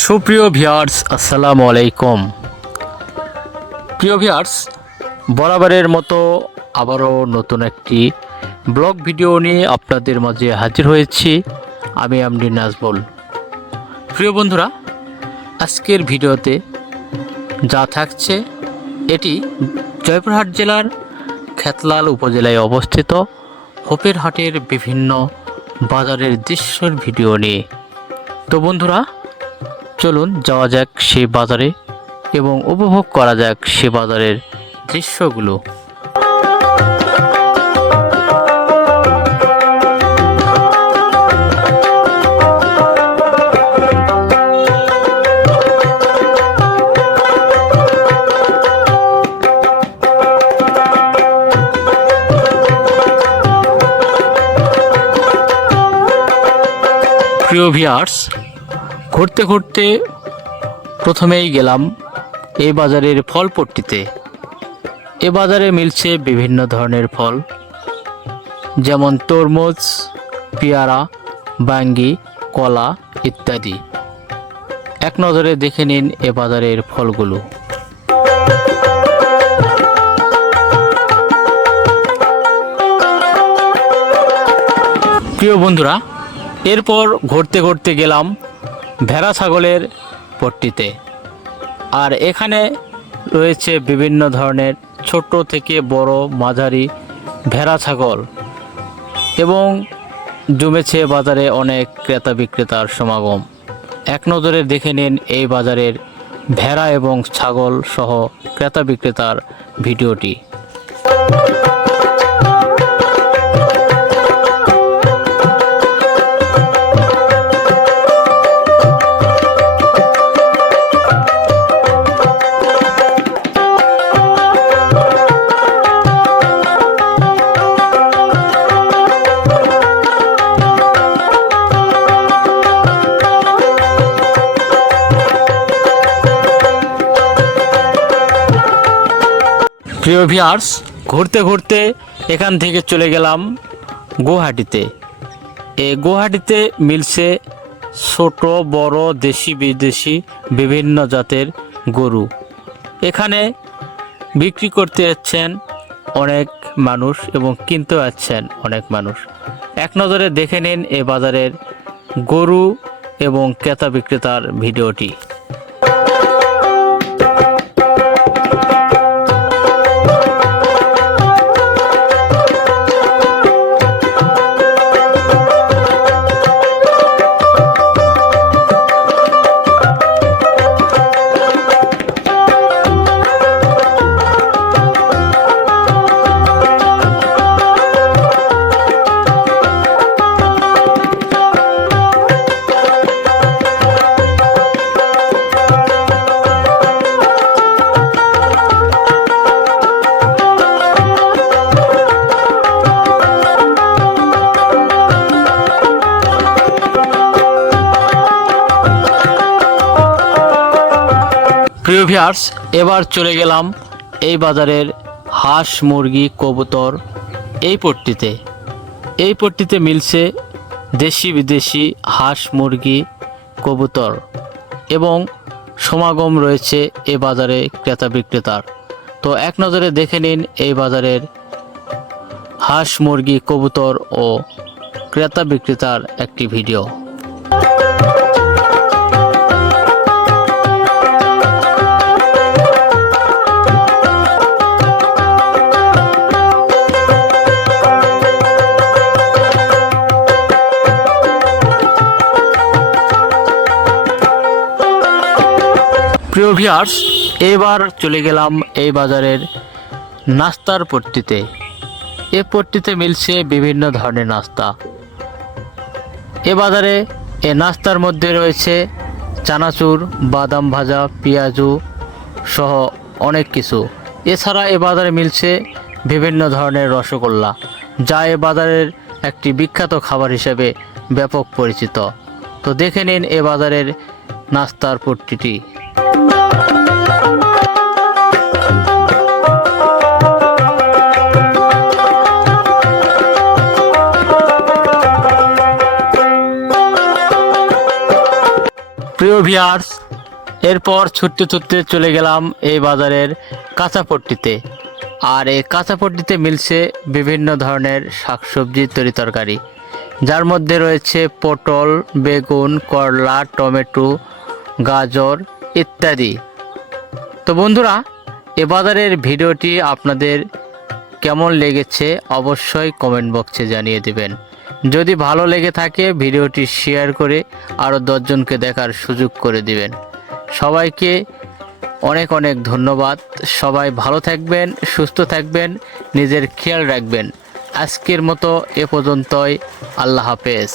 সুপ্রিয় ভিউয়ার্স, আসসালামু আলাইকুম। প্রিয় ভিউয়ার্স, বরাবরের মতো আবারও নতুন একটি ব্লগ ভিডিও নিয়ে আপনাদের মাঝে হাজির হয়েছি। আমি আমরি নাজমুল। প্রিয় বন্ধুরা, আজকের ভিডিওতে যা থাকছে এটি জয়পুরহাট জেলার খেতলাল উপজেলায় অবস্থিত হোপের হাটের বিভিন্ন বাজারের দৃশ্যের ভিডিও নিয়ে। তো বন্ধুরা, চলুন যাওয়া যাক সেই বাজারে এবং উপভোগ করা যাক সে বাজারের দৃশ্যগুলো। প্রিয় ভিউয়ার্স, ঘুরতে ঘুরতে প্রথমেই গেলাম এই বাজারের ফলপট্টিতে। এ বাজারে মিলছে বিভিন্ন ধরনের ফল, যেমন তরমুজ, পেয়ারা, বাঙ্গি, কলা ইত্যাদি। এক নজরে দেখে নিন এ বাজারের ফলগুলো। প্রিয় বন্ধুরা, এরপর ঘুরতে ঘুরতে গেলাম ভেড়া ছাগলের পট্টিতে। আর এখানে রয়েছে বিভিন্ন ধরনের ছোট থেকে বড় মাঝারি ভেড়া ছাগল, এবং জমেছে বাজারে অনেক ক্রেতা বিক্রেতার সমাগম। এক নজরে দেখে নিন এই বাজারের ভেড়া এবং ছাগল সহ ক্রেতা বিক্রেতার ভিডিওটি। প্রিয় ভিউয়ার্স, ঘুরতে ঘুরতে এখান থেকে চলে গেলাম গুয়াহাটিতে। এই গুয়াহাটিতে মিলছে ছোট বড় দেশি বিদেশি বিভিন্ন জাতের গরু। এখানে বিক্রি করতে যাচ্ছেন অনেক মানুষ এবং কিনতে যাচ্ছেন অনেক মানুষ। এক নজরে দেখে নিন এ বাজারের গরু এবং ক্রেতা বিক্রেতার ভিডিওটি। প্রিয় ভিউয়ার্স, এবার চলে গেলাম এই বাজারের হাঁস মুরগি কবুতর এই পট্টিতে। এই পট্টিতে মিলছে দেশি বিদেশি হাঁস মুরগি কবুতর, এবং সমাগম রয়েছে এ বাজারে ক্রেতা বিক্রেতার। তো এক নজরে দেখে নিন এই বাজারের হাঁস মুরগি কবুতর ও ক্রেতা বিক্রেতার একটি ভিডিও। প্রিয় ভিউয়ার্স, এবার চলে গেলাম এই বাজারের নাস্তার পট্টিতে। এ পট্টিতে মিলছে বিভিন্ন ধরনের নাস্তা। এ বাজারে এ নাস্তার মধ্যে রয়েছে চানাচুর, বাদাম ভাজা, পেঁয়াজু সহ অনেক কিছু। এছাড়া এ বাজারে মিলছে বিভিন্ন ধরনের রসগোল্লা, যা এ বাজারের একটি বিখ্যাত খাবার হিসেবে ব্যাপক পরিচিত। তো দেখে নিন এ বাজারের নাস্তার পট্টিটি। প্রিয় ভিউয়ার্স, এরপর ছুটতে ছুটতে চলে গেলাম এই বাজারের কাঁচাপট্টিতে। আর এই কাঁচাপট্টিতে মিলছে বিভিন্ন ধরনের শাকসবজি তরিতরকারি, যার মধ্যে রয়েছে পটল, বেগুন, করলা, টমেটো, গাজর ইত্যাদি। তো বন্ধুরা, এ বাজারের ভিডিওটি আপনাদের কেমন লেগেছে অবশ্যই কমেন্ট বক্সে জানিয়ে দেবেন। যদি ভালো লেগে থাকে ভিডিওটি শেয়ার করে আরও 10 জনকে দেখার সুযোগ করে দিবেন। সবাইকে অনেক অনেক ধন্যবাদ। সবাই ভালো থাকবেন, সুস্থ থাকবেন, নিজের খেয়াল রাখবেন। আজকের মতো এ পর্যন্তই। আল্লাহ হাফেজ।